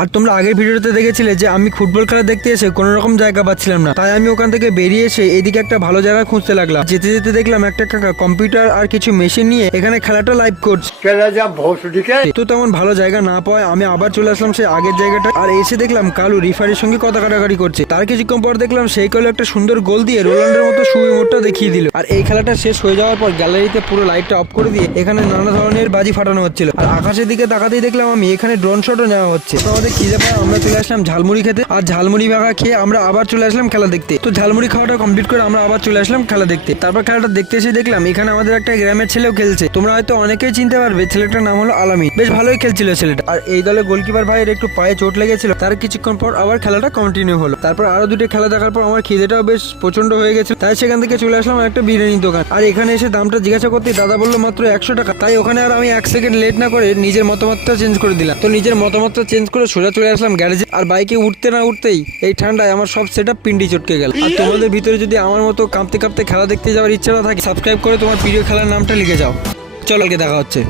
আর তোমরা আগের ভিডিওতে দেখেছিলে যে আমি ফুটবল খেলা দেখতে এসে কোনো রকম জায়গা পাচ্ছিলাম না, তাই আমি ওখান থেকে বেরিয়ে এসে এদিকে একটা ভালো জায়গা খুঁজতে লাগলাম। যেতে যেতে দেখলাম একটা কাকা কম্পিউটার আর কিছু মেশিন নিয়ে এখানে খেলাটা লাইভ করছে। তো তেমন ভালো জায়গা না পাওয়ায় আমি আবার চলে আসলাম সেই আগের জায়গাটা, আর এসে দেখলাম কালু রিফারির সঙ্গে কথা কাটাকাটি করছে। তার কিছুক্ষণ পর দেখলাম সেই কালু একটা সুন্দর গোল দিয়ে রোনাল্ডোর মতো সুইমোটটা দেখিয়ে দিল। আর এই খেলাটা শেষ হয়ে যাওয়ার পর গ্যালারিতে পুরো লাইটটা অফ করে দিয়ে এখানে নানা ধরনের বাজি ফাটানো হচ্ছিল। আর আকাশের দিকে তাকাতেই দেখলাম আমি এখানে ড্রোন শটও নেওয়া হচ্ছে। তো আমাদের খিদে পায়, আমরা চলে আসলাম ঝালমুড়ি খেতে। আর ঝালমুড়ি ভাগা খেয়ে আমরা আবার চলে আসলাম খেলা দেখতে। তো ঝালমুড়ি খাওয়াটা কমপ্লিট করে আমরা আবার চলে আসলাম খেলা দেখতে। তারপর খেলাটা দেখতে এসে দেখলাম এখানে আমাদের একটা গ্রামের ছেলেও খেলছে। তোমরা হয়তো অনেকেই চিনতে পারবে, ছেলেটার নাম হলো আলামিন। বেশ ভালোই খেলছিল ছেলেটা। আর এই দলে গোলকিপার ভাইয়ের একটু পায়ে চোট লেগেছিল, তার কিছুক্ষণ পর আবার খেলাটা কন্টিনিউ হলো। তারপর আরো দুটো খেলা দেখার পর আমার খিদেটাও বেশ প্রচন্ড হয়ে গেছে, তাই সেখান থেকে চলে আসলাম একটা বিরিয়ানির দোকান। আর এখানে এসে দামটা জিজ্ঞাসা করতে দাদা বললো মাত্র 100 টাকা। তাই ওখানে আর আমি 1 সেকেন্ড লেট না করে নিজের মতামতটা চেঞ্জ করে দিলাম। তো নিজের মতামতটা চেঞ্জ করে সোজা চলে আসলাম গ্যারেজে। আর বাইকে উঠতে না উঠতেই এই ঠান্ডায় আমার সব সেটআপ পিন্ডি চটকে গেল। আর তোমাদের ভিতরে যদি আমার মতো কাঁপতে কাঁপতে খেলা দেখতে যাওয়ার ইচ্ছা না থাকে, সাবস্ক্রাইব করে তোমার প্রিয় খেলার নামটা লিখে যাও। চলো, কালকে দেখা হচ্ছে।